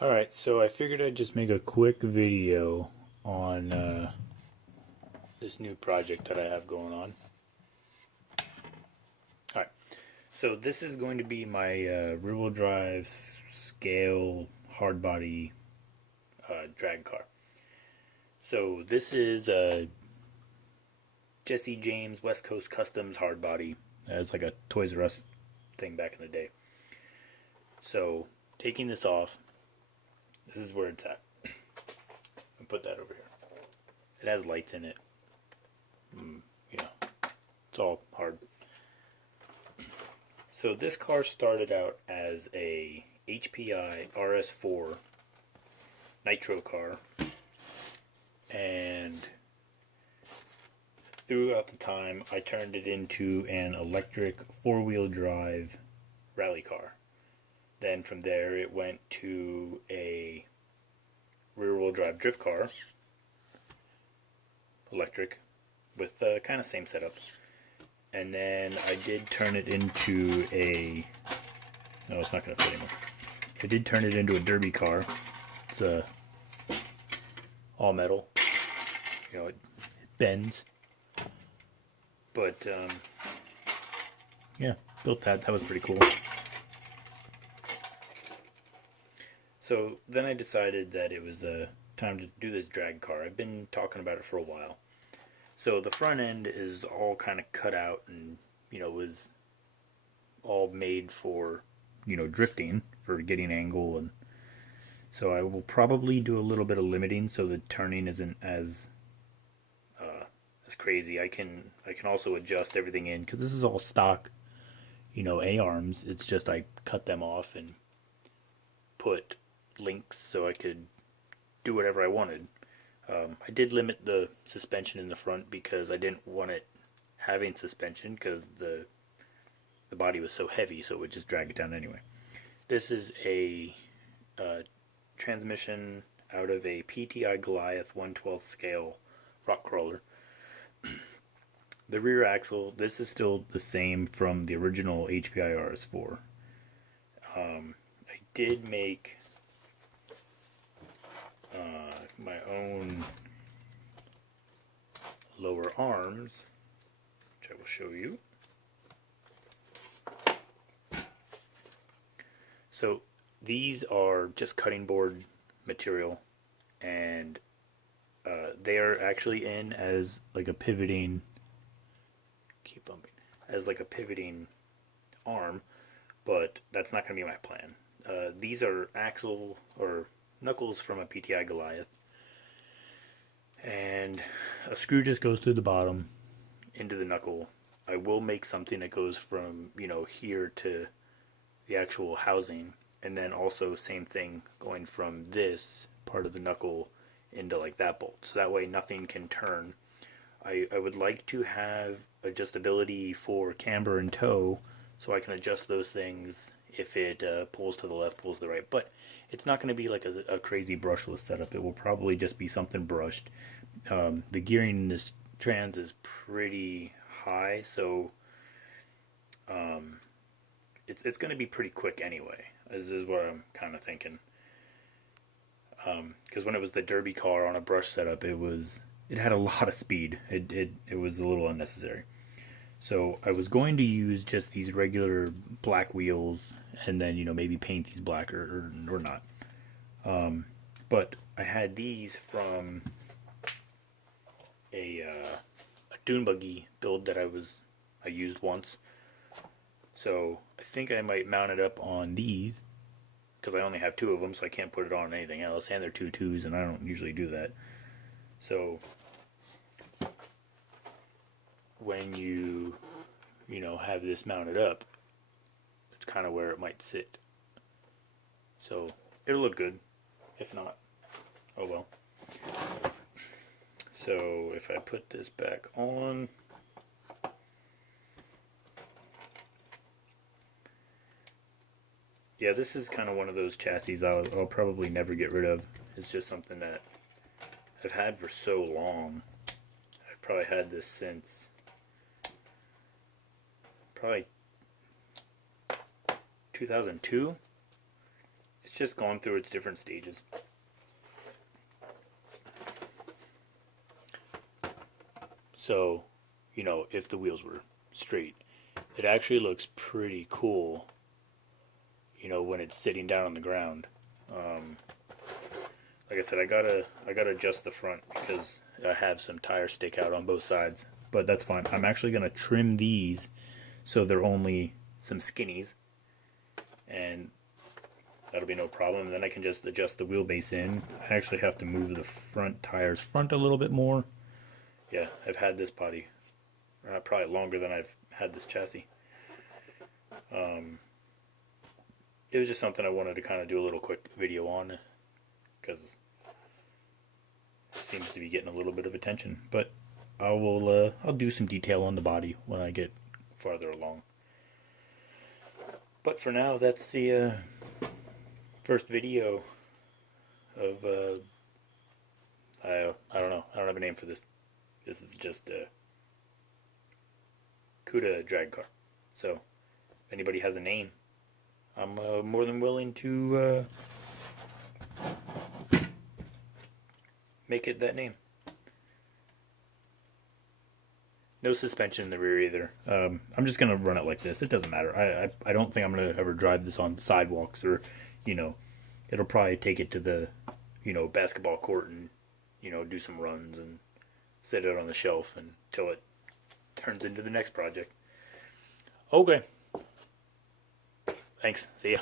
Alright, so I figured I'd just make a quick video on this new project that I have going on. Alright, so this is going to be my rear-wheel drive scale hard body drag car. So this is a Jessie James West Coast Customs hard body. It's like a Toys R Us thing back in the day. So taking this off, this is where it's at. I'll put that over here. It has lights in it. You know, it's all hard. So this car started out as a HPI RS4 nitro car, and throughout the time I turned it into an electric four-wheel drive rally car. Then from there it went to a rear-wheel drive drift car, electric, with kind of same setup. And then I did turn it into a, no, it's not going to fit anymore. I did turn it into a derby car. It's all metal. You know, it bends. But yeah, built that. That was pretty cool. So then I decided that it was time to do this drag car. I've been talking about it for a while. So the front end is all kind of cut out and, you know, was all made for, you know, drifting, for getting angle. And so I will probably do a little bit of limiting so the turning isn't as crazy. I can also adjust everything in, because this is all stock, you know, A-arms. It's just I cut them off and put links so I could do whatever I wanted. I did limit the suspension in the front because I didn't want it having suspension, because the body was so heavy, so it would just drag it down anyway. This is a transmission out of a PTI Goliath 1/12 scale rock crawler. The rear axle, this is still the same from the original HPI RS4. I did make my own lower arms, which I will show you. So these are just cutting board material, and they are actually in as like a pivoting, keep bumping, as like a pivoting arm, but that's not going to be my plan. These are axle or knuckles from a PTI Goliath, and a screw just goes through the bottom into the knuckle. I will make something that goes from, you know, here to the actual housing, and then also same thing going from this part of the knuckle into like that bolt, so that way nothing can turn. I would like to have adjustability for camber and toe, so I can adjust those things if it pulls to the left, pulls to the right. But it's not going to be like a crazy brushless setup. It will probably just be something brushed. The gearing in this trans is pretty high, so it's going to be pretty quick anyway. This is what I'm kind of thinking. Because when it was the derby car on a brush setup, it had a lot of speed. It was a little unnecessary. So I was going to use just these regular black wheels, and then, you know, maybe paint these black or not. But I had these from a dune buggy build that I used once. So I think I might mount it up on these, because I only have two of them, so I can't put it on anything else, and they're 2.2s, and I don't usually do that. So when you know, have this mounted up, it's kind of where it might sit. So it'll look good. If not, oh well. So if I put this back on, yeah, this is kind of one of those chassis I'll probably never get rid of. It's just something that I've had for so long. I've probably had this since probably 2002. It's just gone through its different stages. So, you know, if the wheels were straight, it actually looks pretty cool, you know, when it's sitting down on the ground. Like I said, I gotta adjust the front because I have some tires stick out on both sides, but that's fine. I'm actually gonna trim these so they're only some skinnies, and that'll be no problem. And then I can just adjust the wheelbase in. I actually have to move the front tires front a little bit more. Yeah, I've had this body probably longer than I've had this chassis. It was just something I wanted to kind of do a little quick video on because it seems to be getting a little bit of attention. But I'll do some detail on the body when I get farther along. But for now, that's the first video of I don't know. I don't have a name for this. This is just a cuda drag car. So if anybody has a name, I'm more than willing to make it that name. No suspension in the rear either. I'm just gonna run it like this. It doesn't matter. I don't think I'm gonna ever drive this on sidewalks or, you know, it'll probably take it to the, you know, basketball court and, you know, do some runs and set it on the shelf until it turns into the next project. Okay. Thanks. See ya.